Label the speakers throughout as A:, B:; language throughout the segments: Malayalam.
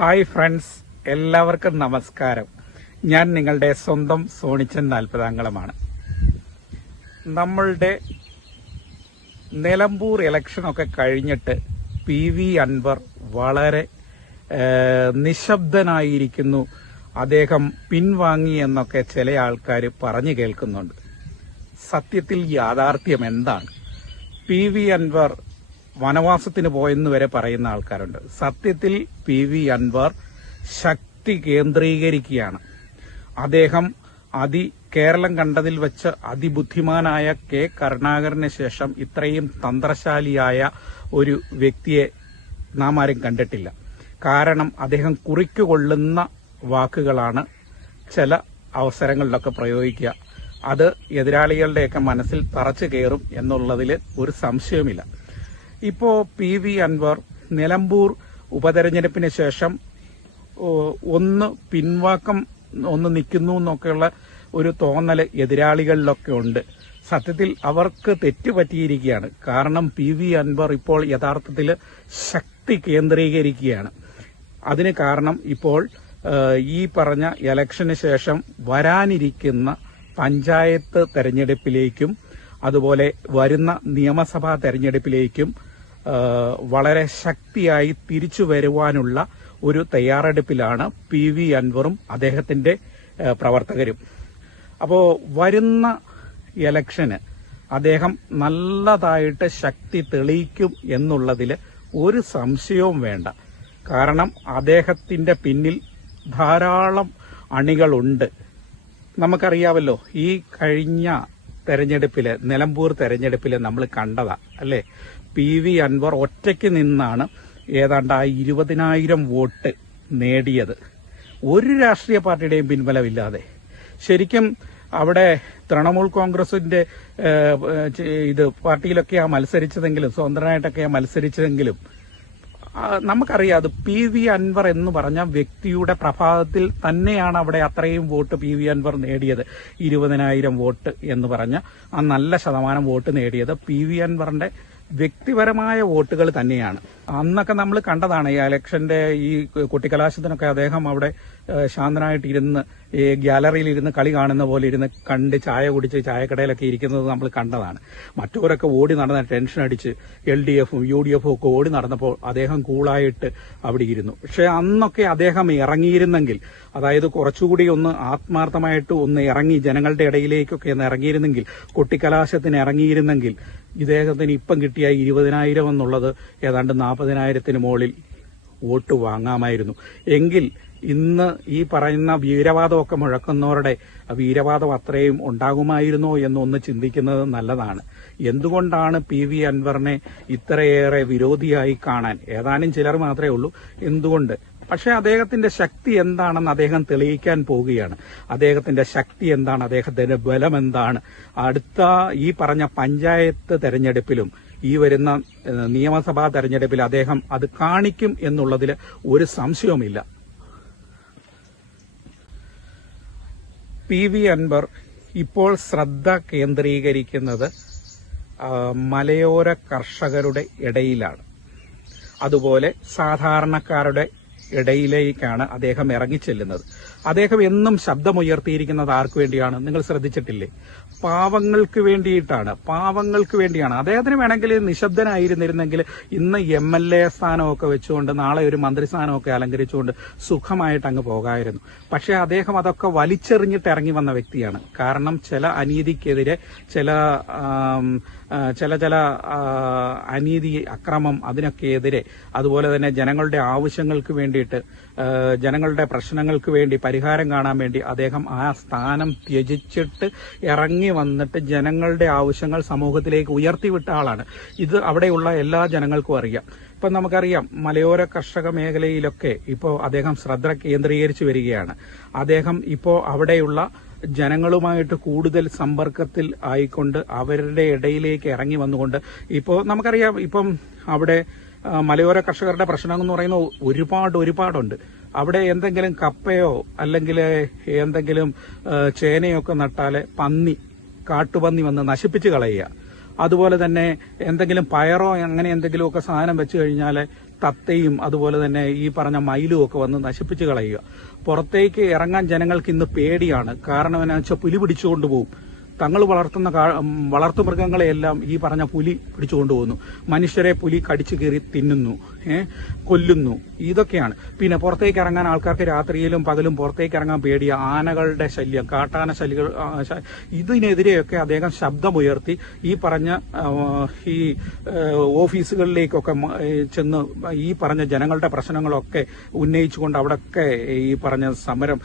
A: ഹായ് ഫ്രണ്ട്സ് എല്ലാവർക്കും നമസ്കാരം. ഞാൻ നിങ്ങളുടെ സ്വന്തം സോണിച്ചൻ നാൽപ്പതാംഗളമാണ്. നമ്മളുടെ നിലമ്പൂർ ഇലക്ഷനൊക്കെ കഴിഞ്ഞിട്ട് പി വി അൻവർ വളരെ നിശബ്ദനായിരിക്കുന്നു. അദ്ദേഹം പിൻവാങ്ങി എന്നൊക്കെ ചില ആൾക്കാർ പറഞ്ഞു കേൾക്കുന്നുണ്ട്. സത്യത്തിൽ യാഥാർത്ഥ്യം എന്താണ്? പി വി അൻവർ വനവാസത്തിന് പോയെന്ന് വരെ പറയുന്ന ആൾക്കാരുണ്ട്. സത്യത്തിൽ പി വി അൻവർ ശക്തി കേന്ദ്രീകരിക്കുകയാണ്. അദ്ദേഹം അതി കേരളം കണ്ടതിൽ വെച്ച് അതിബുദ്ധിമാനായ കെ കരുണാകരന് ശേഷം ഇത്രയും തന്ത്രശാലിയായ ഒരു വ്യക്തിയെ നാം ആരും കണ്ടിട്ടില്ല. കാരണം അദ്ദേഹം കുറിക്കുകൊള്ളുന്ന വാക്കുകളാണ് ചില അവസരങ്ങളിലൊക്കെ പ്രയോഗിക്കുക. അത് എതിരാളികളുടെയൊക്കെ മനസ്സിൽ തറച്ചു കയറും എന്നുള്ളതിൽ ഒരു സംശയവുമില്ല. ഇപ്പോ പി വി അൻവർ നിലമ്പൂർ ഉപതെരഞ്ഞെടുപ്പിന് ശേഷം ഒന്ന് പിൻവാക്കം ഒന്ന് നിൽക്കുന്നു എന്നൊക്കെയുള്ള ഒരു തോന്നൽ എതിരാളികളിലൊക്കെ ഉണ്ട്. സത്യത്തിൽ അവർക്ക് തെറ്റുപറ്റിയിരിക്കുകയാണ് കാരണം പി വി അൻവർ ഇപ്പോൾ യഥാർത്ഥത്തിൽ ശക്തി കേന്ദ്രീകരിക്കുകയാണ്. അതിന് കാരണം ഇപ്പോൾ ഈ പറഞ്ഞ ഇലക്ഷന് ശേഷം വരാനിരിക്കുന്ന പഞ്ചായത്ത് തെരഞ്ഞെടുപ്പിലേക്കും അതുപോലെ വരുന്ന നിയമസഭാ തെരഞ്ഞെടുപ്പിലേക്കും വളരെ ശക്തിയായി തിരിച്ചു വരുവാനുള്ള ഒരു തയ്യാറെടുപ്പിലാണ് പി വി അൻവറും അദ്ദേഹത്തിന്റെ പ്രവർത്തകരും. അപ്പോൾ വരുന്ന ഇലക്ഷന് അദ്ദേഹം നല്ലതായിട്ട് ശക്തി തെളിയിക്കും എന്നുള്ളതിൽ ഒരു സംശയവും വേണ്ട. കാരണം അദ്ദേഹത്തിന്റെ പിന്നിൽ ധാരാളം അണികളുണ്ട്. നമുക്കറിയാമല്ലോ ഈ കഴിഞ്ഞ തെരഞ്ഞെടുപ്പിൽ നിലമ്പൂർ തെരഞ്ഞെടുപ്പിൽ നമ്മൾ കണ്ടതാ അല്ലെ? പി വി അൻവർ ഒറ്റയ്ക്ക് നിന്നാണ് ഏതാണ്ട് ആ ഇരുപതിനായിരം വോട്ട് നേടിയത്. ഒരു രാഷ്ട്രീയ പാർട്ടിയുടെയും പിൻബലമില്ലാതെ. ശരിക്കും അവിടെ തൃണമൂൽ കോൺഗ്രസിന്റെ ഇത് പാർട്ടിയിലൊക്കെയാ മത്സരിച്ചതെങ്കിലും സ്വതന്ത്രനായിട്ടൊക്കെയാ മത്സരിച്ചതെങ്കിലും നമുക്കറിയാം അത് പി വി അൻവർ എന്ന് പറഞ്ഞ വ്യക്തിയുടെ പ്രഭാതത്തിൽ തന്നെയാണ് അവിടെ അത്രയും വോട്ട് പി വി അൻവർ നേടിയത്. ഇരുപതിനായിരം വോട്ട് എന്ന് പറഞ്ഞ ആ നല്ല ശതമാനം വോട്ട് നേടിയത് പി വി അൻവറിന്റെ വ്യക്തിപരമായ വോട്ടുകൾ തന്നെയാണ്. അന്നൊക്കെ നമ്മൾ കണ്ടതാണ് ഈ ഇലക്ഷന്റെ ഈ കുട്ടിക്കലാശത്തിനൊക്കെ അദ്ദേഹം അവിടെ ശാന്തനായിട്ടിരുന്ന് ഈ ഗ്യാലറിയിൽ ഇരുന്ന് കളി കാണുന്ന പോലെ ഇരുന്ന് കണ്ട് ചായ കുടിച്ച് ചായക്കടയിലൊക്കെ ഇരിക്കുന്നത് നമ്മൾ കണ്ടതാണ്. മറ്റവരൊക്കെ ഓടി നടന്ന ടെൻഷൻ അടിച്ച് എൽ ഡി എഫും യു ഡി എഫും ഒക്കെ ഓടി നടന്നപ്പോൾ അദ്ദേഹം കൂളായിട്ട് അവിടെ ഇരുന്നു. പക്ഷെ അന്നൊക്കെ അദ്ദേഹം ഇറങ്ങിയിരുന്നെങ്കിൽ അതായത് കുറച്ചുകൂടി ഒന്ന് ആത്മാർത്ഥമായിട്ട് ഒന്ന് ഇറങ്ങി ജനങ്ങളുടെ ഇടയിലേക്കൊക്കെ ഒന്ന് ഇറങ്ങിയിരുന്നെങ്കിൽ കുട്ടിക്കലാശത്തിന് ഇറങ്ങിയിരുന്നെങ്കിൽ ഇദ്ദേഹത്തിന് ഇപ്പം കിട്ടിയ ഇരുപതിനായിരം എന്നുള്ളത് ഏതാണ്ട് നാൽപ്പതിനായിരത്തിന് മുകളിൽ വോട്ട് വാങ്ങാമായിരുന്നു. എങ്കിൽ ഇന്ന് ഈ പറയുന്ന വീരവാദമൊക്കെ മുഴക്കുന്നവരുടെ വീരവാദം അത്രയും ഉണ്ടാകുമായിരുന്നോ എന്നൊന്ന് ചിന്തിക്കുന്നത് നല്ലതാണ്. എന്തുകൊണ്ടാണ് പി വി അൻവറിനെ ഇത്രയേറെ വിരോധിയായി കാണാൻ? ഏതാനും ചിലർ മാത്രമേ ഉള്ളൂ. എന്തുകൊണ്ട്? പക്ഷേ അദ്ദേഹത്തിന്റെ ശക്തി എന്താണെന്ന് അദ്ദേഹം തെളിയിക്കാൻ പോവുകയാണ്. അദ്ദേഹത്തിന്റെ ശക്തി എന്താണ്? അദ്ദേഹത്തിന്റെ ബലം എന്താണ്? അടുത്ത ഈ പറഞ്ഞ പഞ്ചായത്ത് തെരഞ്ഞെടുപ്പിലും ഈ വരുന്ന നിയമസഭാ തെരഞ്ഞെടുപ്പിൽ അദ്ദേഹം അത് കാണിക്കും എന്നുള്ളതിൽ ഒരു സംശയവുമില്ല. പി വി അൻവർ ഇപ്പോൾ ശ്രദ്ധ കേന്ദ്രീകരിക്കുന്നത് മലയോര കർഷകരുടെ ഇടയിലാണ്. അതുപോലെ സാധാരണക്കാരുടെ ഇടയിലേക്കാണ് അദ്ദേഹം ഇറങ്ങിച്ചെല്ലുന്നത്. അദ്ദേഹം എന്നും ശബ്ദമുയർത്തിയിരിക്കുന്നത് ആർക്കു വേണ്ടിയാണ്? നിങ്ങൾ ശ്രദ്ധിച്ചിട്ടില്ലേ? പാവങ്ങൾക്ക് വേണ്ടിയിട്ടാണ്. പാവങ്ങൾക്ക് വേണ്ടിയാണ്. അദ്ദേഹത്തിന് വേണമെങ്കിൽ നിശബ്ദനായിരുന്നിരുന്നെങ്കിൽ ഇന്ന് എം എൽ എ സ്ഥാനമൊക്കെ വെച്ചുകൊണ്ട് നാളെ ഒരു മന്ത്രിസ്ഥാനമൊക്കെ അലങ്കരിച്ചുകൊണ്ട് സുഖമായിട്ട് അങ്ങ് പോകായിരുന്നു. പക്ഷേ അദ്ദേഹം അതൊക്കെ വലിച്ചെറിഞ്ഞിട്ട് ഇറങ്ങി വന്ന വ്യക്തിയാണ്. കാരണം ചില അനീതിക്കെതിരെ ചില ചില ചില അനീതി അക്രമം അതിനൊക്കെ എതിരെ അതുപോലെ തന്നെ ജനങ്ങളുടെ ആവശ്യങ്ങൾക്ക് വേണ്ടിയിട്ട് ജനങ്ങളുടെ പ്രശ്നങ്ങൾക്ക് വേണ്ടി പരിഹാരം കാണാൻ വേണ്ടി അദ്ദേഹം ആ സ്ഥാനം ത്യജിച്ചിട്ട് ഇറങ്ങി വന്നിട്ട് ജനങ്ങളുടെ ആവശ്യങ്ങൾ സമൂഹത്തിലേക്ക് ഉയർത്തിവിട്ട ആളാണ്. ഇത് അവിടെയുള്ള എല്ലാ ജനങ്ങൾക്കും അറിയാം. ഇപ്പൊ നമുക്കറിയാം മലയോര കർഷക മേഖലയിലൊക്കെ ഇപ്പോൾ അദ്ദേഹം ശ്രദ്ധ കേന്ദ്രീകരിച്ചു വരികയാണ്. അദ്ദേഹം ഇപ്പോൾ അവിടെയുള്ള ജനങ്ങളുമായിട്ട് കൂടുതൽ സമ്പർക്കത്തിൽ ആയിക്കൊണ്ട് അവരുടെ ഇടയിലേക്ക് ഇറങ്ങി വന്നുകൊണ്ട് ഇപ്പോൾ നമുക്കറിയാം ഇപ്പം അവിടെ മലയോര കർഷകരുടെ പ്രശ്നം എന്ന് പറയുന്നത് ഒരുപാട് ഒരുപാടുണ്ട്. അവിടെ എന്തെങ്കിലും കപ്പയോ അല്ലെങ്കിൽ എന്തെങ്കിലും ചേനയോ ചേനയൊക്കെ നട്ടാൽ പന്നി കാട്ടുപന്നി വന്ന് നശിപ്പിച്ച് കളയുക. അതുപോലെ തന്നെ എന്തെങ്കിലും പയറോ അങ്ങനെ എന്തെങ്കിലുമൊക്കെ സാധനം വെച്ച് കഴിഞ്ഞാൽ തത്തയും അതുപോലെ തന്നെ ഈ പറഞ്ഞ മയിലും ഒക്കെ വന്ന് നശിപ്പിച്ച് കളയുക. പുറത്തേക്ക് ഇറങ്ങാൻ ജനങ്ങൾക്ക് ഇന്ന് പേടിയാണ്. കാരണം എന്നാ വെച്ചാൽ പുലി പിടിച്ചുകൊണ്ട് പോകും തങ്ങൾ വളർത്തുന്ന വളർത്തു മൃഗങ്ങളെയെല്ലാം ഈ പറഞ്ഞ പുലി പിടിച്ചുകൊണ്ട് പോകുന്നു മനുഷ്യരെ പുലി കടിച്ചു കയറി തിന്നുന്നു ഏഹ് കൊല്ലുന്നു. ഇതൊക്കെയാണ്. പിന്നെ പുറത്തേക്ക് ഇറങ്ങാൻ ആൾക്കാർക്ക് രാത്രിയിലും പകലും പുറത്തേക്ക് ഇറങ്ങാൻ പേടിയ. ആനകളുടെ ശല്യം കാട്ടാന ആ, ഇതിനെതിരെയൊക്കെ അദ്ദേഹം ശബ്ദമുയർത്തി ഈ പറഞ്ഞ ഈ ഓഫീസുകളിലേക്കൊക്കെ ചെന്ന് ഈ പറഞ്ഞ ജനങ്ങളുടെ പ്രശ്നങ്ങളൊക്കെ ഉന്നയിച്ചുകൊണ്ട് അവിടെയൊക്കെ ഈ പറഞ്ഞ സമരം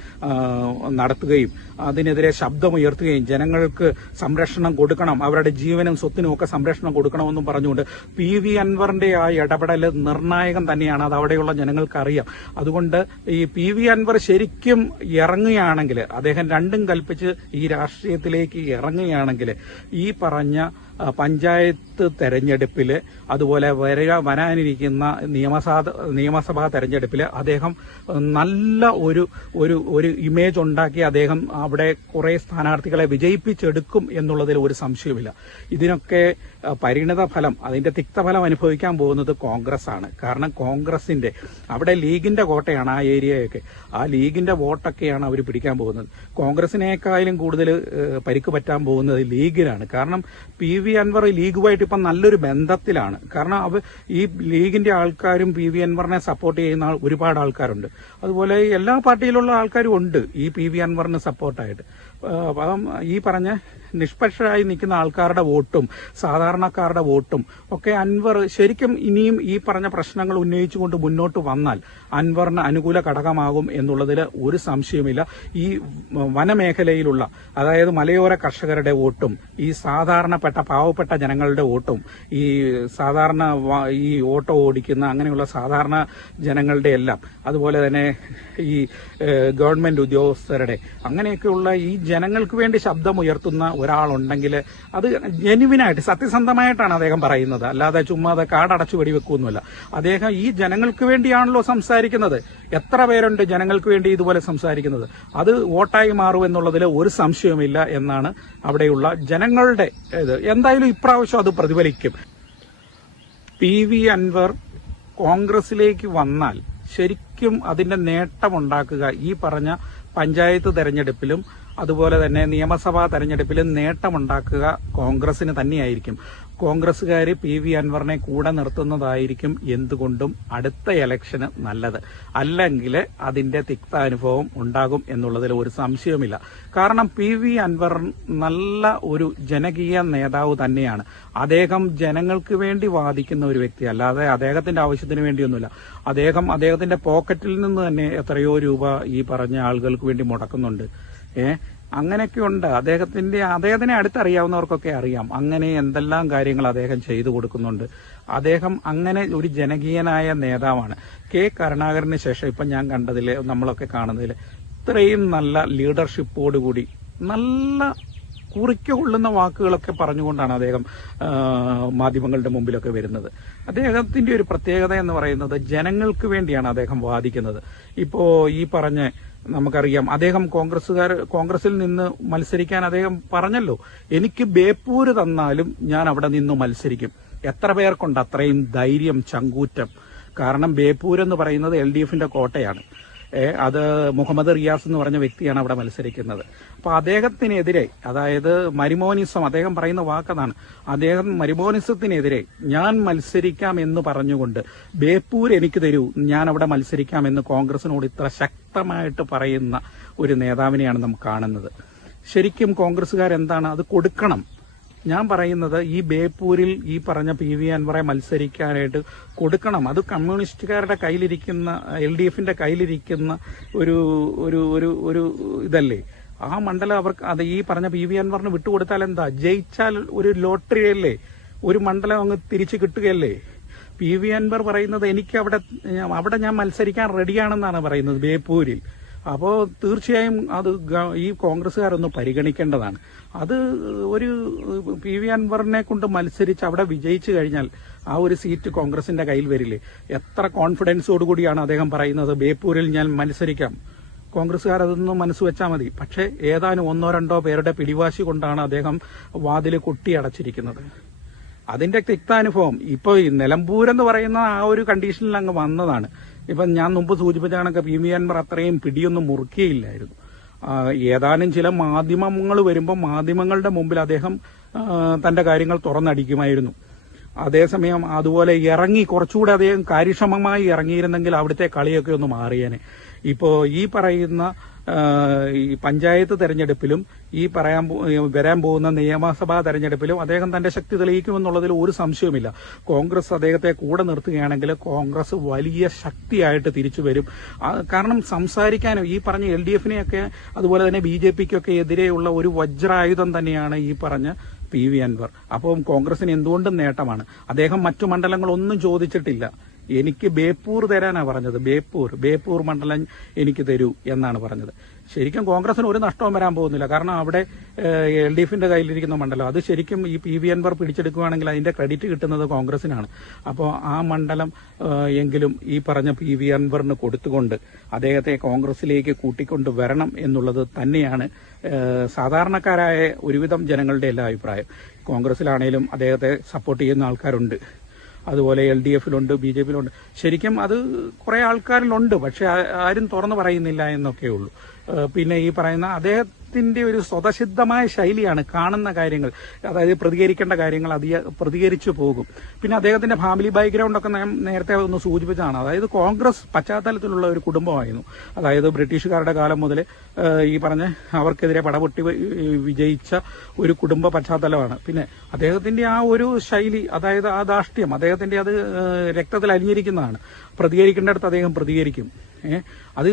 A: നടത്തുകയും അതിനെതിരെ ശബ്ദമുയർത്തുകയും ജനങ്ങൾക്ക് സംരക്ഷണം കൊടുക്കണം അവരുടെ ജീവനും സ്വത്തിനും ഒക്കെ സംരക്ഷണം കൊടുക്കണമെന്നും പറഞ്ഞുകൊണ്ട് പി വി അൻവറിന്റെ ആ ഇടപെടൽ നിർണായകം തന്നെയാണ്. അത് അവിടെയുള്ള ജനങ്ങൾക്ക് അറിയാം അതുകൊണ്ട് ഈ പി വി അൻവർ ശരിക്കും ഇറങ്ങുകയാണെങ്കിൽ അദ്ദേഹം രണ്ടും കൽപ്പിച്ച് ഈ രാഷ്ട്രീയത്തിലേക്ക് ഇറങ്ങുകയാണെങ്കിൽ ഈ പറഞ്ഞ പഞ്ചായത്ത് തെരഞ്ഞെടുപ്പിൽ അതുപോലെ വരിക വരാനിരിക്കുന്ന നിയമസഭ നിയമസഭാ തെരഞ്ഞെടുപ്പിൽ അദ്ദേഹം നല്ല ഒരു ഒരു ഒരു ഇമേജ് ഉണ്ടാക്കി അദ്ദേഹം അവിടെ കുറെ സ്ഥാനാർത്ഥികളെ വിജയിപ്പിച്ചെടുക്കും എന്നുള്ളതിൽ ഒരു സംശയമില്ല ഇതിനൊക്കെ പരിണിത ഫലം അതിന്റെ തിക്തഫലം അനുഭവിക്കാൻ പോകുന്നത് കോൺഗ്രസ് ആണ് കാരണം കോൺഗ്രസിന്റെ അവിടെ ലീഗിന്റെ കോട്ടയാണ് ആ ഏരിയയൊക്കെ. ആ ലീഗിന്റെ വോട്ടൊക്കെയാണ് അവർ പിടിക്കാൻ പോകുന്നത്. കോൺഗ്രസിനേക്കാളും കൂടുതൽ പരിക്ക് പറ്റാൻ പോകുന്നത് ലീഗിലാണ്. കാരണം പി വി അൻവർ ലീഗുമായിട്ട് ഇപ്പം നല്ലൊരു ബന്ധത്തിലാണ്. കാരണം അവ ഈ ലീഗിന്റെ ആൾക്കാരും പി വി അൻവറിനെ സപ്പോർട്ട് ചെയ്യുന്ന ഒരുപാട് ആൾക്കാരുണ്ട്. അതുപോലെ എല്ലാ പാർട്ടിയിലുള്ള ആൾക്കാരും ഉണ്ട് ഈ പി വി അൻവറിന് സപ്പോർട്ടായിട്ട്. അപ്പം ഈ പറഞ്ഞ നിഷ്പക്ഷരായി നിൽക്കുന്ന ആൾക്കാരുടെ വോട്ടും സാധാരണക്കാരുടെ വോട്ടും ഒക്കെ അൻവർ ശരിക്കും ഇനിയും ഈ പറഞ്ഞ പ്രശ്നങ്ങൾ ഉന്നയിച്ചുകൊണ്ട് മുന്നോട്ട് വന്നാൽ അൻവറിന് അനുകൂല ഘടകമാകും എന്നുള്ളതിൽ ഒരു സംശയമില്ല ഈ വനമേഖലയിലുള്ള അതായത് മലയോര കർഷകരുടെ വോട്ടും ഈ സാധാരണപ്പെട്ട പാവപ്പെട്ട ജനങ്ങളുടെ വോട്ടും ഈ സാധാരണ ഈ ഓട്ടോ ഓടിക്കുന്ന അങ്ങനെയുള്ള സാധാരണ ജനങ്ങളുടെ എല്ലാം അതുപോലെ തന്നെ ഈ ഗവൺമെന്റ് ഉദ്യോഗസ്ഥരുടെ അങ്ങനെയൊക്കെയുള്ള ഈ ജനങ്ങൾക്ക് വേണ്ടി ശബ്ദമുയർത്തുന്ന ഒരാളുണ്ടെങ്കിൽ അത് ജെനുവിനായിട്ട് സത്യസന്ധമായിട്ടാണ് അദ്ദേഹം പറയുന്നത്. അല്ലാതെ ചുമ്മാതെ കാടടച്ചു വെടിവെക്കൊന്നുമല്ല അദ്ദേഹം ഈ ജനങ്ങൾക്ക് വേണ്ടിയാണല്ലോ സംസാരിക്കുന്നത്. എത്ര പേരുണ്ട് ജനങ്ങൾക്ക് വേണ്ടി ഇതുപോലെ സംസാരിക്കുന്നത്? അത് വോട്ടായി മാറും എന്നുള്ളതിൽ ഒരു സംശയവുമില്ല എന്നാണ് അവിടെയുള്ള ജനങ്ങളുടെ ഇത്. എന്തായാലും ഇപ്രാവശ്യം അത് പ്രതിഫലിക്കും. പി വി അൻവർ കോൺഗ്രസിലേക്ക് വന്നാൽ ശരിക്കും അതിന്റെ നേട്ടമുണ്ടാക്കുക ഈ പറഞ്ഞ പഞ്ചായത്ത് തെരഞ്ഞെടുപ്പിലും അതുപോലെ തന്നെ നിയമസഭാ തെരഞ്ഞെടുപ്പിൽ നേട്ടമുണ്ടാക്കുക കോൺഗ്രസിന് തന്നെയായിരിക്കും. കോൺഗ്രസുകാർ പി വി അൻവറിനെ കൂടെ നിർത്തുന്നതായിരിക്കും എന്തുകൊണ്ടും അടുത്ത ഇലക്ഷന് നല്ലത്. അല്ലെങ്കിൽ അതിന്റെ തിക്താനുഭവം ഉണ്ടാകും എന്നുള്ളതിൽ ഒരു സംശയവുമില്ല. കാരണം പി വി അൻവർ നല്ല ഒരു ജനകീയ നേതാവ് തന്നെയാണ്. അദ്ദേഹം ജനങ്ങൾക്ക് വേണ്ടി വാദിക്കുന്ന ഒരു വ്യക്തി അല്ലാതെ അദ്ദേഹത്തിന്റെ ആവശ്യത്തിന് വേണ്ടിയൊന്നുമില്ല. അദ്ദേഹം അദ്ദേഹത്തിന്റെ പോക്കറ്റിൽ നിന്ന് തന്നെ എത്രയോ രൂപ ഈ പറഞ്ഞ ആളുകൾക്ക് വേണ്ടി മുടക്കുന്നുണ്ട്. ഏ? അങ്ങനെയൊക്കെ ഉണ്ട്. അദ്ദേഹത്തിന്റെ അദ്ദേഹത്തിനെ അടുത്തറിയാവുന്നവർക്കൊക്കെ അറിയാം. അങ്ങനെ എന്തെല്ലാം കാര്യങ്ങൾ അദ്ദേഹം ചെയ്തു കൊടുക്കുന്നുണ്ട്. അദ്ദേഹം അങ്ങനെ ഒരു ജനകീയനായ നേതാവാണ്. കെ കരുണാകരന് ശേഷം ഇപ്പം ഞാൻ കണ്ടതിൽ നമ്മളൊക്കെ കാണുന്നതിൽ ഇത്രയും നല്ല ലീഡർഷിപ്പോടുകൂടി നല്ല കുറിക്ക് കൊള്ളുന്ന വാക്കുകളൊക്കെ പറഞ്ഞുകൊണ്ടാണ് അദ്ദേഹം മാധ്യമങ്ങളുടെ മുമ്പിലൊക്കെ വരുന്നത്. അദ്ദേഹത്തിന്റെ ഒരു പ്രത്യേകത എന്ന് പറയുന്നത് ജനങ്ങൾക്ക് വേണ്ടിയാണ് അദ്ദേഹം വാദിക്കുന്നത്. ഇപ്പോ ഈ പറഞ്ഞ നമുക്കറിയാം. അദ്ദേഹം കോൺഗ്രസ്സുകാർ കോൺഗ്രസിൽ നിന്ന് മത്സരിക്കാൻ അദ്ദേഹം പറഞ്ഞല്ലോ. എനിക്ക് ബേപ്പൂര് തന്നാലും ഞാൻ അവിടെ നിന്ന് മത്സരിക്കും. എത്ര പേർക്കുണ്ട് അത്രയും ധൈര്യം ചങ്കൂറ്റം? കാരണം ബേപ്പൂർ എന്ന് പറയുന്നത് എൽ ഡി എഫിന്റെ കോട്ടയാണ്. അത് മുഹമ്മദ് റിയാസ് എന്ന് പറഞ്ഞ വ്യക്തിയാണ് അവിടെ മത്സരിക്കുന്നത്. അപ്പൊ അദ്ദേഹത്തിനെതിരെ അതായത് മരിമോനിസം അദ്ദേഹം പറയുന്ന വാക്കതാണ് അദ്ദേഹം മരിമോനിസത്തിനെതിരെ ഞാൻ മത്സരിക്കാം എന്ന് പറഞ്ഞുകൊണ്ട് ബേപ്പൂർ എനിക്ക് തരൂ ഞാൻ അവിടെ മത്സരിക്കാം എന്ന് കോൺഗ്രസിനോട് ഇത്ര ശക്തമായിട്ട് പറയുന്ന ഒരു നേതാവിനെയാണ് നമുക്ക് കാണുന്നത്. ശരിക്കും കോൺഗ്രസ്സുകാരെന്താണ് അത് കൊടുക്കണം? ഞാൻ പറയുന്നത് ഈ ബേപ്പൂരിൽ ഈ പറഞ്ഞ പി വി അൻവറെ മത്സരിക്കാനായിട്ട് കൊടുക്കണം. അത് കമ്മ്യൂണിസ്റ്റുകാരുടെ കയ്യിലിരിക്കുന്ന എൽ ഡി എഫിന്റെ കയ്യിലിരിക്കുന്ന ഒരു ഒരു ഒരു ഒരു ഇതല്ലേ? ആ മണ്ഡലം അവർക്ക് അത് ഈ പറഞ്ഞ പി വി അൻവറിന് വിട്ടുകൊടുത്താൽ എന്താ? ജയിച്ചാൽ ഒരു ലോട്ടറി അല്ലേ ഒരു മണ്ഡലം അങ്ങ് തിരിച്ചു കിട്ടുകയല്ലേ? പി വി അൻവർ പറയുന്നത് എനിക്ക് അവിടെ അവിടെ ഞാൻ മത്സരിക്കാൻ റെഡിയാണെന്നാണ് പറയുന്നത് ബേപ്പൂരിൽ. അപ്പോൾ തീർച്ചയായും അത് ഈ കോൺഗ്രസ്സുകാരൊന്ന് പരിഗണിക്കേണ്ടതാണ്. അത് ഒരു പി വി അൻവറിനെ കൊണ്ട് മത്സരിച്ച് അവിടെ വിജയിച്ചു കഴിഞ്ഞാൽ ആ ഒരു സീറ്റ് കോൺഗ്രസിന്റെ കയ്യിൽ വരില്ലേ? എത്ര കോൺഫിഡൻസോടുകൂടിയാണ് അദ്ദേഹം പറയുന്നത് ബേപ്പൂരിൽ ഞാൻ മത്സരിക്കാം. കോൺഗ്രസ്സുകാർ അതൊന്നും മനസ്സ് വെച്ചാൽ മതി. പക്ഷേ ഏതാനും ഒന്നോ രണ്ടോ പേരുടെ പിടിവാശി കൊണ്ടാണ് അദ്ദേഹം വാതിൽ കൊട്ടി അടച്ചിരിക്കുന്നത്. അതിന്റെ തിക്താനുഭവം ഇപ്പോൾ എന്ന് പറയുന്ന ആ ഒരു കണ്ടീഷനിൽ അങ്ങ് വന്നതാണ്. ഇപ്പൊ ഞാൻ മുമ്പ് സൂചിപ്പിച്ച കണക്ക് പി വി അൻവർ അത്രയും പിടിയൊന്നും മുറുക്കിയില്ലായിരുന്നു. ഏതാനും ചില മാധ്യമങ്ങൾ വരുമ്പോൾ മാധ്യമങ്ങളുടെ മുമ്പിൽ അദ്ദേഹം തന്റെ കാര്യങ്ങൾ തുറന്നടിക്കുമായിരുന്നു. അതേസമയം അതുപോലെ ഇറങ്ങി കുറച്ചുകൂടെ അദ്ദേഹം കാര്യക്ഷമമായി ഇറങ്ങിയിരുന്നെങ്കിൽ അവിടുത്തെ കളിയൊക്കെ ഒന്ന് മാറിയേനെ. ഇപ്പോ ഈ പറയുന്ന ഈ പഞ്ചായത്ത് തെരഞ്ഞെടുപ്പിലും ഈ പറയാൻ വരാൻ പോകുന്ന നിയമസഭാ തെരഞ്ഞെടുപ്പിലും അദ്ദേഹം തന്റെ ശക്തി തെളിയിക്കുമെന്നുള്ളതിൽ ഒരു സംശയവുമില്ല. കോൺഗ്രസ് അദ്ദേഹത്തെ കൂടെ നിർത്തുകയാണെങ്കിൽ കോൺഗ്രസ് വലിയ ശക്തിയായിട്ട് തിരിച്ചു വരും. കാരണം സംസാരിക്കാനും ഈ പറഞ്ഞ എൽ ഡി എഫിനെയൊക്കെ അതുപോലെ തന്നെ ബി ജെ പിക്കൊക്കെ എതിരെയുള്ള ഒരു വജ്രായുധം തന്നെയാണ് ഈ പറഞ്ഞ പി വി അൻവർ. അപ്പം കോൺഗ്രസിന് എന്തുകൊണ്ടും നേട്ടമാണ്. അദ്ദേഹം മറ്റു മണ്ഡലങ്ങളൊന്നും ചോദിച്ചിട്ടില്ല. എനിക്ക് ബേപ്പൂർ തരാനാ പറഞ്ഞത്. ബേപ്പൂർ. ബേപ്പൂർ മണ്ഡലം എനിക്ക് തരൂ എന്നാണ് പറഞ്ഞത്. ശരിക്കും കോൺഗ്രസിന് ഒരു നഷ്ടവും വരാൻ പോകുന്നില്ല. കാരണം അവിടെ എൽ ഡി എഫിന്റെ കയ്യിലിരിക്കുന്ന മണ്ഡലം. അത് ശരിക്കും ഈ പി വി അൻവർ പിടിച്ചെടുക്കുകയാണെങ്കിൽ അതിന്റെ ക്രെഡിറ്റ് കിട്ടുന്നത് കോൺഗ്രസിനാണ്. അപ്പോൾ ആ മണ്ഡലം എങ്കിലും ഈ പറഞ്ഞ പി വി അൻവറിന് കൊടുത്തുകൊണ്ട് അദ്ദേഹത്തെ കോൺഗ്രസിലേക്ക് കൂട്ടിക്കൊണ്ട് വരണം എന്നുള്ളത് തന്നെയാണ് സാധാരണക്കാരായ ഒരുവിധം ജനങ്ങളുടെ എല്ലാ അഭിപ്രായം. കോൺഗ്രസിലാണേലും അദ്ദേഹത്തെ സപ്പോർട്ട് ചെയ്യുന്ന ആൾക്കാരുണ്ട്. അതുപോലെ എൽ ഡി എഫിലുണ്ട് ബി ജെ പിയിലുണ്ട്. ശരിക്കും അത് കുറെ ആൾക്കാരിലുണ്ട് പക്ഷെ ആരും തുറന്നു പറയുന്നില്ല എന്നൊക്കെ ഉള്ളൂ പിന്നെ ഈ പറയുന്ന അദ്ദേഹത്തിന്റെ ഒരു സ്വതസിദ്ധമായ ശൈലിയാണ് കാണുന്ന കാര്യങ്ങൾ. അതായത് പ്രതികരിക്കേണ്ട കാര്യങ്ങൾ അധിക പ്രതികരിച്ചു പോകും. പിന്നെ അദ്ദേഹത്തിന്റെ ഫാമിലി ബാക്ക്ഗ്രൗണ്ട് ഒക്കെ നേരത്തെ ഒന്ന് സൂചിപ്പിച്ചതാണ്. അതായത് കോൺഗ്രസ് പശ്ചാത്തലത്തിലുള്ള ഒരു കുടുംബമായിരുന്നു. അതായത് ബ്രിട്ടീഷുകാരുടെ കാലം മുതൽ ഈ പറഞ്ഞ അവർക്കെതിരെ പടപൊട്ടി വിജയിച്ച ഒരു കുടുംബ പശ്ചാത്തലമാണ്. പിന്നെ അദ്ദേഹത്തിന്റെ ആ ഒരു ശൈലി അതായത് ആ ദാഷ്ട്യം അദ്ദേഹത്തിന്റെ അത് രക്തത്തിൽ അലിഞ്ഞിരിക്കുന്നതാണ്. പ്രതികരിക്കേണ്ടടുത്ത് അദ്ദേഹം പ്രതികരിക്കും. അത്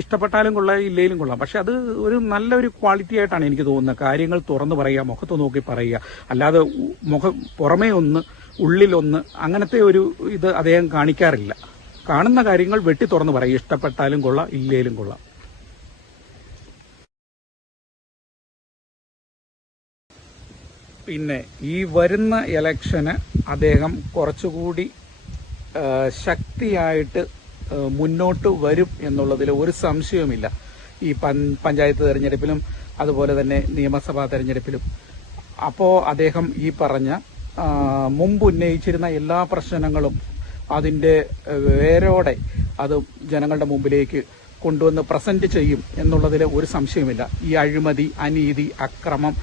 A: ഇഷ്ടപ്പെട്ടാലും കൊള്ളാം ഇല്ലെങ്കിലും കൊള്ളാം. പക്ഷെ അത് ഒരു നല്ലൊരു ക്വാളിറ്റി ആയിട്ടാണ് എനിക്ക് തോന്നുന്നത്. കാര്യങ്ങൾ തുറന്നു പറയുക മുഖത്ത് നോക്കി പറയുക. അല്ലാതെ മുഖം പുറമേ ഒന്ന് ഉള്ളിലൊന്ന് അങ്ങനത്തെ ഒരു ഇത് അദ്ദേഹം കാണിക്കാറില്ല. കാണുന്ന കാര്യങ്ങൾ വെട്ടി തുറന്നു പറയും ഇഷ്ടപ്പെട്ടാലും കൊള്ളാം ഇല്ലേലും കൊള്ളാം. പിന്നെ ഈ വരുന്ന ഇലക്ഷന് അദ്ദേഹം കുറച്ചുകൂടി ശക്തിയായിട്ട് മുന്നോട്ട് വരും എന്നുള്ളതിൽ ഒരു സംശയവുമില്ല. ഈ പഞ്ചായത്ത് തെരഞ്ഞെടുപ്പിലും അതുപോലെ തന്നെ നിയമസഭാ തെരഞ്ഞെടുപ്പിലും. അപ്പോൾ അദ്ദേഹം ഈ പറഞ്ഞ മുമ്പ് ഉന്നയിച്ചിരുന്ന എല്ലാ പ്രശ്നങ്ങളും അതിന്റെ വേരോടെ അത് ജനങ്ങളുടെ മുമ്പിലേക്ക് കൊണ്ടുവന്ന് പ്രസന്റ് ചെയ്യും എന്നുള്ളതിൽ ഒരു സംശയമില്ല ഈ അഴിമതി അനീതി അക്രമം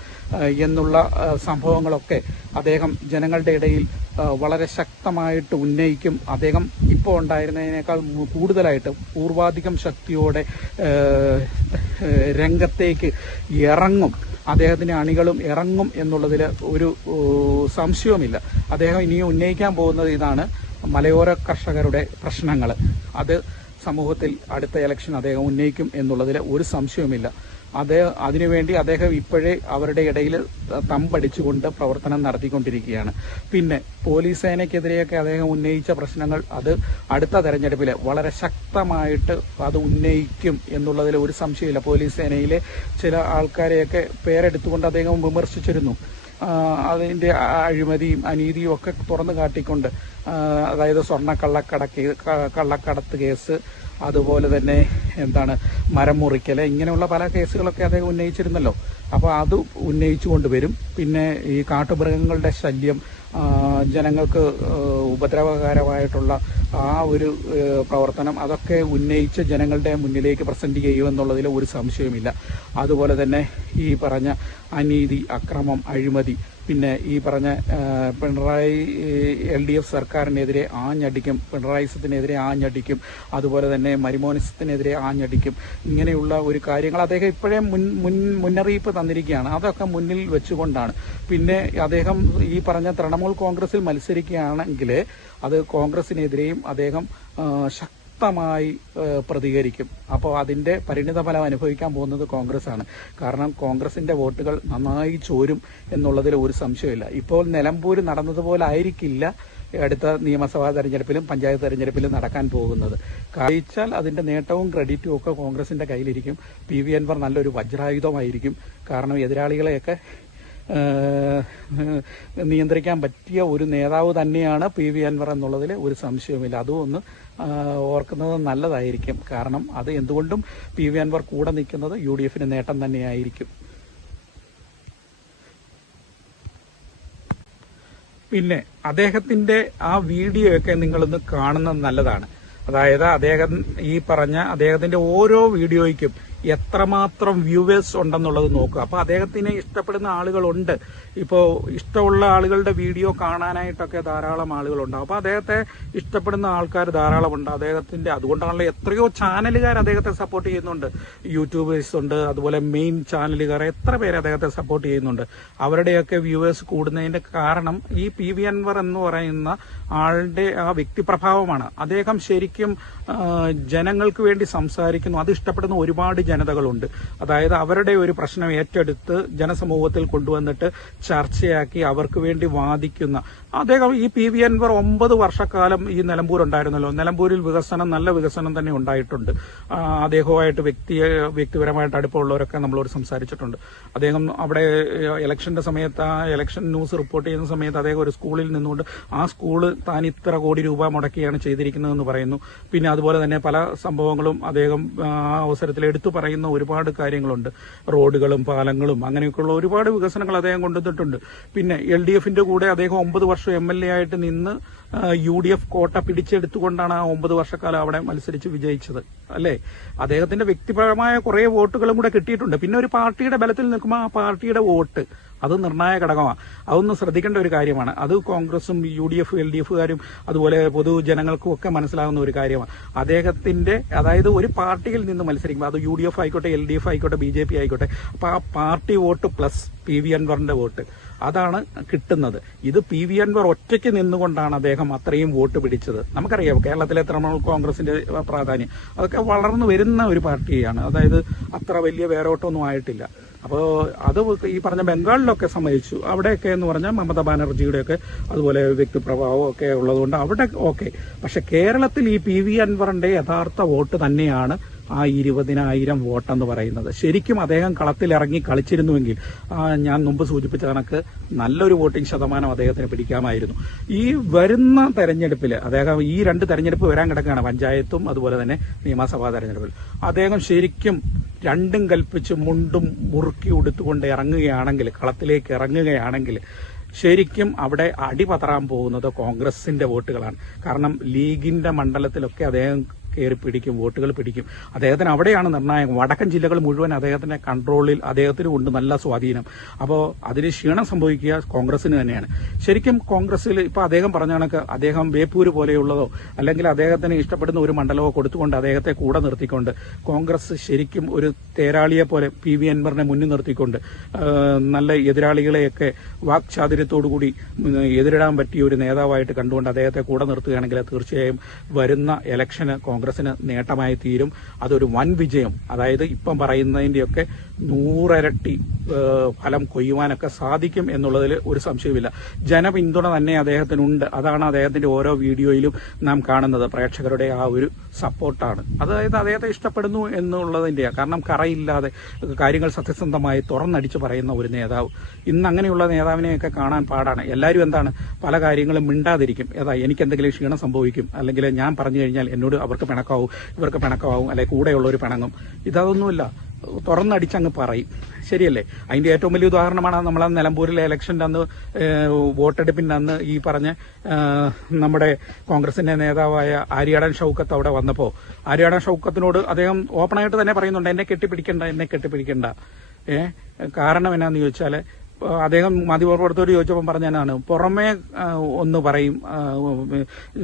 A: എന്നുള്ള സംഭവങ്ങളൊക്കെ അദ്ദേഹം ജനങ്ങളുടെ ഇടയിൽ വളരെ ശക്തമായിട്ട് ഉന്നയിക്കും. അദ്ദേഹം ഇപ്പോൾ ഉണ്ടായിരുന്നതിനേക്കാൾ കൂടുതലായിട്ട് പൂർവാധികം ശക്തിയോടെ രംഗത്തേക്ക് ഇറങ്ങും. അദ്ദേഹത്തിന്റെ അണികളും ഇറങ്ങും എന്നുള്ളതിൽ ഒരു സംശയവുമില്ല. അദ്ദേഹം ഇനിയും ഉന്നയിക്കാൻ പോകുന്നത് ഇതാണ് മലയോര കർഷകരുടെ പ്രശ്നങ്ങൾ. അത് സമൂഹത്തിൽ അടുത്ത ഇലക്ഷൻ അദ്ദേഹം ഉന്നയിക്കും എന്നുള്ളതിൽ ഒരു സംശയവുമില്ല. അദ്ദേഹം അതിനുവേണ്ടി അദ്ദേഹം ഇപ്പോഴേ അവരുടെ ഇടയിൽ തമ്പടിച്ചുകൊണ്ട് പ്രവർത്തനം നടത്തിക്കൊണ്ടിരിക്കുകയാണ്. പിന്നെ പോലീസ് സേനയ്ക്കെതിരെയൊക്കെ അദ്ദേഹം ഉന്നയിച്ച പ്രശ്നങ്ങൾ അത് അടുത്ത തെരഞ്ഞെടുപ്പിൽ വളരെ ശക്തമായിട്ട് അത് ഉന്നയിക്കും എന്നുള്ളതിൽ ഒരു സംശയമില്ല പോലീസ് സേനയിലെ ചില ആൾക്കാരെയൊക്കെ പേരെടുത്തുകൊണ്ട് അദ്ദേഹം വിമർശിച്ചിരുന്നു. അതിന്റെ അഴിമതിയും അനീതിയും ഒക്കെ തുറന്നു കാട്ടിക്കൊണ്ട് അതായത് സ്വർണ കള്ളക്കടക്ക് കള്ളക്കടത്ത് കേസ് അതുപോലെ തന്നെ എന്താണ് മരം മുറിക്കൽ ഇങ്ങനെയുള്ള പല കേസുകളൊക്കെ അദ്ദേഹം ഉന്നയിച്ചിരുന്നല്ലോ. അപ്പോൾ അത് ഉന്നയിച്ചു കൊണ്ടുവരും പിന്നെ ഈ കാട്ടുമൃഗങ്ങളുടെ ശല്യം ജനങ്ങൾക്ക് ഉപദ്രവകരമായിട്ടുള്ള ആ ഒരു പ്രവർത്തനം അതൊക്കെ ഉന്നയിച്ച് ജനങ്ങളുടെ മുന്നിലേക്ക് പ്രസന്റ് ചെയ്യുമെന്നുള്ളതിൽ ഒരു സംശയവുമില്ല. അതുപോലെ തന്നെ ഈ പറഞ്ഞ അനീതി അക്രമം അഴിമതി പിന്നെ ഈ പറഞ്ഞ പിണറായി എൽ ഡി എഫ് സർക്കാരിനെതിരെ ആഞ്ഞടിക്കും പിണറായിസത്തിനെതിരെ ആഞ്ഞടിക്കും അതുപോലെ തന്നെ മരിമോനിസത്തിനെതിരെ ആഞ്ഞടിക്കും ഇങ്ങനെയുള്ള ഒരു കാര്യങ്ങൾ അദ്ദേഹം ഇപ്പോഴേ മുൻ മുൻ മുന്നറിയിപ്പ് തന്നിരിക്കുകയാണ്. അതൊക്കെ മുന്നിൽ വെച്ചുകൊണ്ടാണ്. പിന്നെ അദ്ദേഹം ഈ പറഞ്ഞ തൃണമൂൽ കോൺഗ്രസിൽ മത്സരിക്കുകയാണെങ്കിൽ അത് കോൺഗ്രസിനെതിരെയും അദ്ദേഹം ആ, ശക്തമായി പ്രതികരിക്കും. അപ്പോൾ അതിന്റെ പരിണിത ഫലം അനുഭവിക്കാൻ പോകുന്നത് കോൺഗ്രസ് ആണ് കാരണം കോൺഗ്രസിന്റെ വോട്ടുകൾ നന്നായി ചോരും എന്നുള്ളതിൽ ഒരു സംശയമില്ല ഇപ്പോൾ നിലമ്പൂർ നടന്നതുപോലെ ആയിരിക്കില്ല അടുത്ത നിയമസഭാ തെരഞ്ഞെടുപ്പിലും പഞ്ചായത്ത് തെരഞ്ഞെടുപ്പിലും നടക്കാൻ പോകുന്നത്. കഴിച്ചാൽ അതിന്റെ നേട്ടവും ക്രെഡിറ്റും ഒക്കെ കോൺഗ്രസിന്റെ കയ്യിലിരിക്കും. പി വി അൻവർ നല്ലൊരു വജ്രായുധമായിരിക്കും. കാരണം എതിരാളികളെയൊക്കെ നിയന്ത്രിക്കാൻ പറ്റിയ ഒരു നേതാവ് തന്നെയാണ് പി വി അൻവർ എന്നുള്ളതിൽ ഒരു സംശയവുമില്ല. അതും ഒന്ന് ഓർക്കുന്നത് നല്ലതായിരിക്കും. കാരണം അത് എന്തുകൊണ്ടും പി വി അൻവർ കൂടെ നിൽക്കുന്നത് യു ഡി എഫിന് നേട്ടം തന്നെയായിരിക്കും. പിന്നെ അദ്ദേഹത്തിന്റെ ആ വീഡിയോ ഒക്കെ നിങ്ങളൊന്ന് കാണുന്നത് നല്ലതാണ്. അതായത് അദ്ദേഹം ഈ പറഞ്ഞ അദ്ദേഹത്തിന്റെ ഓരോ വീഡിയോയ്ക്കും എത്രമാത്രം വ്യൂവേഴ്സ് ഉണ്ടെന്നുള്ളത് നോക്കുക. അപ്പോൾ അദ്ദേഹത്തിനെ ഇഷ്ടപ്പെടുന്ന ആളുകളുണ്ട്. ഇപ്പോൾ ഇഷ്ടമുള്ള ആളുകളുടെ വീഡിയോ കാണാനായിട്ടൊക്കെ ധാരാളം ആളുകളുണ്ട്. അപ്പോൾ അദ്ദേഹത്തെ ഇഷ്ടപ്പെടുന്ന ആൾക്കാർ ധാരാളമുണ്ട്. അദ്ദേഹത്തിന്റെ അതുകൊണ്ടാണല്ലോ എത്രയോ ചാനലുകാർ അദ്ദേഹത്തെ സപ്പോർട്ട് ചെയ്യുന്നുണ്ട്. യൂട്യൂബേഴ്സ് ഉണ്ട് അതുപോലെ മെയിൻ ചാനലുകാർ എത്ര പേര് അദ്ദേഹത്തെ സപ്പോർട്ട് ചെയ്യുന്നുണ്ട്. അവരുടെയൊക്കെ വ്യൂവേഴ്സ് കൂടുന്നതിന്റെ കാരണം ഈ പി വി അൻവർ എന്ന് പറയുന്ന ആളുടെ ആ വ്യക്തിപ്രഭാവമാണ്. അദ്ദേഹം ശരിക്കും ജനങ്ങൾക്ക് വേണ്ടി സംസാരിക്കുന്നു. അത് ഇഷ്ടപ്പെടുന്ന ഒരുപാട് ജനതകളുണ്ട്. അതായത് അവരുടെ ഒരു പ്രശ്നം ഏറ്റെടുത്ത് ജനസമൂഹത്തിൽ കൊണ്ടുവന്നിട്ട് ചർച്ചയാക്കി അവർക്ക് വേണ്ടി വാദിക്കുന്ന. അദ്ദേഹം ഈ പി വി അൻവർ ഒമ്പത് വർഷക്കാലം ഈ നിലമ്പൂർ ഉണ്ടായിരുന്നല്ലോ. നിലമ്പൂരിൽ വികസനം നല്ല വികസനം തന്നെ ഉണ്ടായിട്ടുണ്ട്. അദ്ദേഹവുമായിട്ട് വ്യക്തി വ്യക്തിപരമായിട്ട് അടുപ്പമുള്ളവരൊക്കെ നമ്മളോട് സംസാരിച്ചിട്ടുണ്ട്. അദ്ദേഹം അവിടെ ഇലക്ഷന്റെ സമയത്ത് ആ ഇലക്ഷൻ ന്യൂസ് റിപ്പോർട്ട് ചെയ്യുന്ന സമയത്ത് അദ്ദേഹം ഒരു സ്കൂളിൽ നിന്നുകൊണ്ട് ആ സ്കൂൾ താൻ ഇത്ര കോടി രൂപ മുടക്കിയാണ് ചെയ്തിരിക്കുന്നതെന്ന് പറയുന്നു. പിന്നെ അതുപോലെ തന്നെ പല സംഭവങ്ങളും അദ്ദേഹം ആ അവസരത്തിൽ എടുത്തു പറയുന്ന ഒരുപാട് കാര്യങ്ങളുണ്ട്. റോഡുകളും പാലങ്ങളും അങ്ങനെയൊക്കെയുള്ള ഒരുപാട് വികസനങ്ങൾ അദ്ദേഹം കൊണ്ടുവന്നിട്ടുണ്ട്. പിന്നെ എൽ ഡി എഫിന്റെ കൂടെ അദ്ദേഹം ഒമ്പത് വർഷം എം എൽ എ ആയിട്ട് നിന്ന് യു ഡി എഫ് കോട്ട പിടിച്ചെടുത്തുകൊണ്ടാണ് ആ ഒമ്പത് വർഷക്കാലം അവിടെ മത്സരിച്ച് വിജയിച്ചത്. അല്ലേ? അദ്ദേഹത്തിന്റെ വ്യക്തിപരമായ കുറെ വോട്ടുകളും കൂടെ കിട്ടിയിട്ടുണ്ട്. പിന്നെ ഒരു പാർട്ടിയുടെ ബലത്തിൽ നിൽക്കുമ്പോൾ ആ പാർട്ടിയുടെ വോട്ട് അത് നിർണായക ഘടകമാണ്. അതൊന്ന് ശ്രദ്ധിക്കേണ്ട ഒരു കാര്യമാണ്. അത് കോൺഗ്രസും U D F L D എഫുകാരും അതുപോലെ പൊതുജനങ്ങൾക്കും ഒക്കെ മനസ്സിലാകുന്ന ഒരു കാര്യമാണ്. അദ്ദേഹത്തിന്റെ അതായത് ഒരു പാർട്ടിയിൽ നിന്ന് മത്സരിക്കുമ്പോൾ അത് യു ഡി എഫ് ആയിക്കോട്ടെ എൽ ഡി എഫ് ആയിക്കോട്ടെ ബി ജെ പി ആയിക്കോട്ടെ അപ്പൊ ആ party vote plus P V അൻവറിന്റെ വോട്ട്. അതാണ് കിട്ടുന്നത്. ഇത് പി വി അൻവർ ഒറ്റയ്ക്ക് നിന്നുകൊണ്ടാണ് അദ്ദേഹം അത്രയും വോട്ട് പിടിച്ചത്. നമുക്കറിയാം കേരളത്തിലെ തൃണമൂൽ കോൺഗ്രസിന്റെ പ്രാധാന്യം. അതൊക്കെ വളർന്നു വരുന്ന ഒരു പാർട്ടിയാണ്. അതായത് അത്ര വലിയ വേരോട്ടമൊന്നും ആയിട്ടില്ല. അപ്പോൾ അത് ഈ പറഞ്ഞ ബംഗാളിലൊക്കെ സമ്മതിച്ചു. അവിടെയൊക്കെ എന്ന് പറഞ്ഞാൽ മമത ബാനർജിയുടെയൊക്കെ അതുപോലെ വ്യക്തിപ്രഭാവം ഒക്കെ ഉള്ളതുകൊണ്ട് അവിടെ ഓക്കെ പക്ഷെ കേരളത്തിൽ ഈ പി വി അൻവറിന്റെ യഥാർത്ഥ വോട്ട് തന്നെയാണ് ആ ഇരുപതിനായിരം വോട്ടെന്ന് പറയുന്നത്. ശരിക്കും അദ്ദേഹം കളത്തിലിറങ്ങി കളിച്ചിരുന്നുവെങ്കിൽ ഞാൻ മുമ്പ് സൂചിപ്പിച്ച കണക്ക് നല്ലൊരു വോട്ടിംഗ് ശതമാനം അദ്ദേഹത്തിന് പിടിക്കാമായിരുന്നു. ഈ വരുന്ന തെരഞ്ഞെടുപ്പിൽ അദ്ദേഹം ഈ രണ്ട് തെരഞ്ഞെടുപ്പ് വരാൻ കിടക്കുകയാണ് പഞ്ചായത്തും അതുപോലെ തന്നെ നിയമസഭാ തെരഞ്ഞെടുപ്പിൽ. അദ്ദേഹം ശരിക്കും രണ്ടും കൽപ്പിച്ച് മുണ്ടും മുറുക്കി ഉടുത്തുകൊണ്ട് ഇറങ്ങുകയാണെങ്കിൽ കളത്തിലേക്ക് ഇറങ്ങുകയാണെങ്കിൽ ശരിക്കും അവിടെ അടിപതറാൻ പോകുന്നത് കോൺഗ്രസിന്റെ വോട്ടുകളാണ്. കാരണം ലീഗിന്റെ മണ്ഡലത്തിലൊക്കെ അദ്ദേഹം കയറി പിടിക്കും വോട്ടുകൾ പിടിക്കും. അദ്ദേഹത്തിന് അവിടെയാണ് നിർണായകം. വടക്കൻ ജില്ലകൾ മുഴുവൻ അദ്ദേഹത്തിന്റെ കൺട്രോളിൽ അദ്ദേഹത്തിന് ഉണ്ട് നല്ല സ്വാധീനം. അപ്പോൾ അതിന് ക്ഷീണം സംഭവിക്കുക കോൺഗ്രസിന് തന്നെയാണ്. ശരിക്കും കോൺഗ്രസിൽ ഇപ്പൊ അദ്ദേഹം പറഞ്ഞ കണക്ക് അദ്ദേഹം ബേപ്പൂര് പോലെയുള്ളതോ അല്ലെങ്കിൽ അദ്ദേഹത്തിന് ഇഷ്ടപ്പെടുന്ന ഒരു മണ്ഡലമോ കൊടുത്തുകൊണ്ട് അദ്ദേഹത്തെ കൂടെ നിർത്തിക്കൊണ്ട് കോൺഗ്രസ് ശരിക്കും ഒരു തേരാളിയെ പോലെ പി വി അൻവറിനെ മുന്നിൽ നിർത്തിക്കൊണ്ട് നല്ല എതിരാളികളെയൊക്കെ വാക്ചാതുര്യത്തോടുകൂടി കൂടി എതിരിടാൻ പറ്റിയ ഒരു നേതാവായിട്ട് കണ്ടുകൊണ്ട് അദ്ദേഹത്തെ കൂടെ നിർത്തുകയാണെങ്കിൽ തീർച്ചയായും വരുന്ന ഇലക്ഷന് കോൺഗ്രസിന് നേട്ടമായി തീരും. അതൊരു വൻ വിജയം. അതായത് ഇപ്പം പറയുന്നതിന്റെയൊക്കെ നൂറരട്ടി ഫലം കൊയ്യുവാനൊക്കെ സാധിക്കും എന്നുള്ളതിൽ ഒരു സംശയമില്ല ജനപിന്തുണ തന്നെ അദ്ദേഹത്തിനുണ്ട്. അതാണ് അദ്ദേഹത്തിന്റെ ഓരോ വീഡിയോയിലും നാം കാണുന്നത്. പ്രേക്ഷകരുടെ ആ ഒരു സപ്പോർട്ടാണ്. അതായത് അദ്ദേഹത്തെ ഇഷ്ടപ്പെടുന്നു എന്നുള്ളതിന്റെയാണ് കാരണം കറയില്ലാതെ കാര്യങ്ങൾ സത്യസന്ധമായി തുറന്നടിച്ച് പറയുന്ന ഒരു നേതാവ്. ഇന്ന് അങ്ങനെയുള്ള നേതാവിനെയൊക്കെ കാണാൻ പാടാണ്. എല്ലാവരും എന്താണ്? പല കാര്യങ്ങളും മിണ്ടാതിരിക്കും. ഏതാ എനിക്ക് എന്തെങ്കിലും ക്ഷീണം സംഭവിക്കും. അല്ലെങ്കിൽ ഞാൻ പറഞ്ഞു കഴിഞ്ഞാൽ എന്നോട് അവർക്ക് പിണക്കാവും ഇവർക്ക് പിണക്കമാവും അല്ലെങ്കിൽ കൂടെയുള്ളവർ പിണങ്ങും. ഇതൊന്നുമില്ല തുറന്നടിച്ചങ്ങ് പറയും. ശരിയല്ലേ? അതിന്റെ ഏറ്റവും വലിയ ഉദാഹരണമാണ് നമ്മൾ നിലമ്പൂരിലെ ഇലക്ഷന്റെ അന്ന് വോട്ടെടുപ്പിന്റെ അന്ന് ഈ പറഞ്ഞ നമ്മുടെ കോൺഗ്രസിന്റെ നേതാവായ ആര്യാടൻ ഷൗക്കത്ത് അവിടെ വന്നപ്പോൾ ആര്യാടൻ ഷൗക്കത്തിനോട് അദ്ദേഹം ഓപ്പണായിട്ട് തന്നെ പറയുന്നുണ്ട് എന്നെ കെട്ടിപ്പിടിക്കണ്ട എന്നെ കെട്ടിപ്പിടിക്കണ്ട. ഏഹ് കാരണം എന്നാന്ന് ചോദിച്ചാൽ അദ്ദേഹം മാധ്യമപ്രവർത്തകരോട് ചോദിച്ചപ്പോൾ പറഞ്ഞതാണ് പുറമേ ഒന്ന് പറയും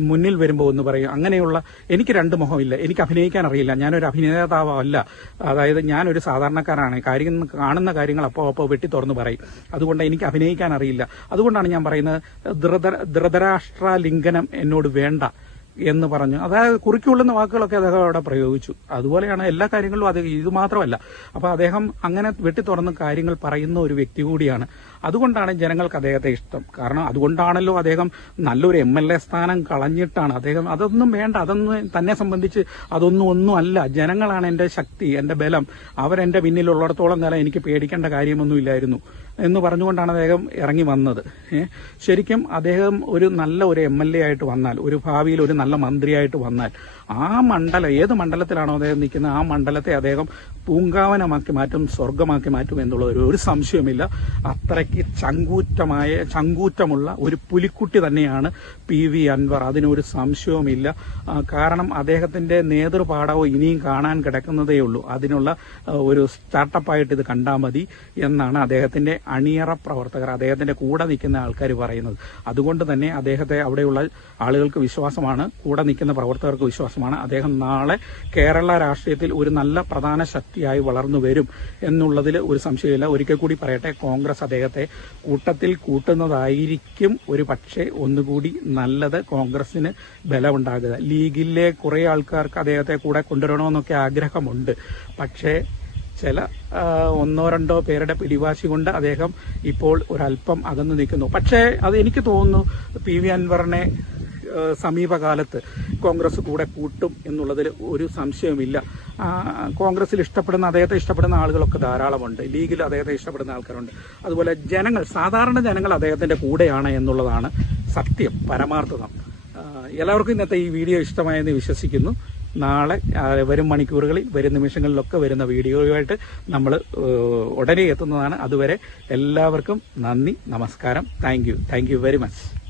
A: മുന്നിൽ വരുമ്പോൾ ഒന്ന് പറയും. അങ്ങനെയുള്ള എനിക്ക് രണ്ട് മുഖമില്ല. എനിക്ക് അഭിനയിക്കാൻ അറിയില്ല. ഞാനൊരു അഭിനേതാവല്ല. അതായത് ഞാനൊരു സാധാരണക്കാരാണ് കാര്യം കാണുന്ന കാര്യങ്ങൾ അപ്പോൾ അപ്പോൾ വെട്ടി തുറന്ന് പറയും. അതുകൊണ്ട് എനിക്ക് അഭിനയിക്കാൻ അറിയില്ല. അതുകൊണ്ടാണ് ഞാൻ പറയുന്നത് ധൃത ധൃതരാഷ്ട്ര ലിംഗനം എന്നോട് വേണ്ട. എന്ന് പറഞ്ഞു. അതായത് കുറിക്കുള്ളുന്ന വാക്കുകളൊക്കെ അദ്ദേഹം അവിടെ പ്രയോഗിച്ചു. അതുപോലെയാണ് എല്ലാ കാര്യങ്ങളിലും അദ്ദേഹം ഇത് മാത്രമല്ല. അപ്പൊ അദ്ദേഹം അങ്ങനെ വെട്ടി തുറന്ന് കാര്യങ്ങൾ പറയുന്ന ഒരു വ്യക്തി കൂടിയാണ്. അതുകൊണ്ടാണ് ജനങ്ങൾക്ക് അദ്ദേഹത്തെ ഇഷ്ടം. കാരണം അതുകൊണ്ടാണല്ലോ അദ്ദേഹം നല്ലൊരു എം എൽ എ സ്ഥാനം കളഞ്ഞിട്ടാണ്. അദ്ദേഹം അതൊന്നും വേണ്ട അതൊന്നും തന്നെ സംബന്ധിച്ച് അതൊന്നും ഒന്നും അല്ല. ജനങ്ങളാണ് എന്റെ ശക്തി എന്റെ ബലം. അവരെന്റെ പിന്നിലുള്ളിടത്തോളം കാലം എനിക്ക് പേടിക്കേണ്ട കാര്യമൊന്നുമില്ലായിരുന്നു എന്ന് പറഞ്ഞുകൊണ്ടാണ് അദ്ദേഹം ഇറങ്ങി വന്നത്. ശരിക്കും അദ്ദേഹം ഒരു നല്ല ഒരു എം എൽ എ ആയിട്ട് വന്നാൽ ഒരു ഭാവിയിൽ ഒരു നല്ല മന്ത്രിയായിട്ട് വന്നാൽ ആ മണ്ഡലം ഏത് മണ്ഡലത്തിലാണോ അദ്ദേഹം നിൽക്കുന്നത് ആ മണ്ഡലത്തെ അദ്ദേഹം പൂങ്കാവനമാക്കി മാറ്റും സ്വർഗമാക്കി മാറ്റും എന്നുള്ള ഒരു സംശയമില്ല അത്രയ്ക്ക് ചങ്കൂറ്റമായ ചങ്കൂറ്റമുള്ള ഒരു പുലിക്കുട്ടി തന്നെയാണ് പി വി അൻവർ. അതിനൊരു സംശയവുമില്ല. കാരണം അദ്ദേഹത്തിന്റെ നേതൃപാഠവും ഇനിയും കാണാൻ കിടക്കുന്നതേ ഉള്ളൂ. അതിനുള്ള ഒരു സ്റ്റാർട്ടപ്പായിട്ട് ഇത് കണ്ടാൽ മതി എന്നാണ് അദ്ദേഹത്തിന്റെ അണിയറ പ്രവർത്തകർ അദ്ദേഹത്തിന്റെ കൂടെ നിൽക്കുന്ന ആൾക്കാർ പറയുന്നത്. അതുകൊണ്ട് തന്നെ അദ്ദേഹത്തെ അവിടെയുള്ള ആളുകൾക്ക് വിശ്വാസമാണ് കൂടെ നിൽക്കുന്ന പ്രവർത്തകർക്ക് വിശ്വാസമാണ് അദ്ദേഹം നാളെ കേരള രാഷ്ട്രീയത്തിൽ ഒരു നല്ല പ്രധാന ശക്തിയായി വളർന്നു വരും എന്നുള്ളതിൽ ഒരു സംശയമില്ല ഒരിക്കൽ കൂടി പറയട്ടെ കോൺഗ്രസ് അദ്ദേഹത്തെ കൂട്ടത്തിൽ കൂട്ടുന്നതായിരിക്കും ഒരു പക്ഷേ ഒന്നുകൂടി നല്ലത് കോൺഗ്രസിന് ബലമുണ്ടാകുക. ലീഗിലെ കുറെ ആൾക്കാർക്ക് അദ്ദേഹത്തെ കൂടെ കൊണ്ടുവരണമെന്നൊക്കെ ആഗ്രഹമുണ്ട്. പക്ഷേ ചില ഒന്നോ രണ്ടോ പേരുടെ പിടിവാശി കൊണ്ട് അദ്ദേഹം ഇപ്പോൾ ഒരല്പം അകന്നു നിൽക്കുന്നു. പക്ഷേ അത് എനിക്ക് തോന്നുന്നു പി വി അൻവറിനെ സമീപകാലത്ത് കോൺഗ്രസ് കൂടെ കൂട്ടും എന്നുള്ളതിൽ ഒരു സംശയവുമില്ല. കോൺഗ്രസിൽ ഇഷ്ടപ്പെടുന്ന അദ്ദേഹത്തെ ഇഷ്ടപ്പെടുന്ന ആളുകളൊക്കെ ധാരാളമുണ്ട്. ലീഗിൽ അദ്ദേഹത്തെ ഇഷ്ടപ്പെടുന്ന ആൾക്കാരുണ്ട്. അതുപോലെ ജനങ്ങൾ സാധാരണ ജനങ്ങൾ അദ്ദേഹത്തിന്റെ കൂടെയാണ് എന്നുള്ളതാണ് സത്യം പരമാർത്ഥം. എല്ലാവർക്കും ഇന്നത്തെ ഈ വീഡിയോ ഇഷ്ടമായെന്ന് വിശ്വസിക്കുന്നു. നാളെ വരും മണിക്കൂറുകളിൽ വരും നിമിഷങ്ങളിലൊക്കെ വരുന്ന വീഡിയോയുമായിട്ട് നമ്മൾ ഉടനെ എത്തുന്നതാണ്. അതുവരെ എല്ലാവർക്കും നന്ദി നമസ്കാരം. Thank you. Thank you very much.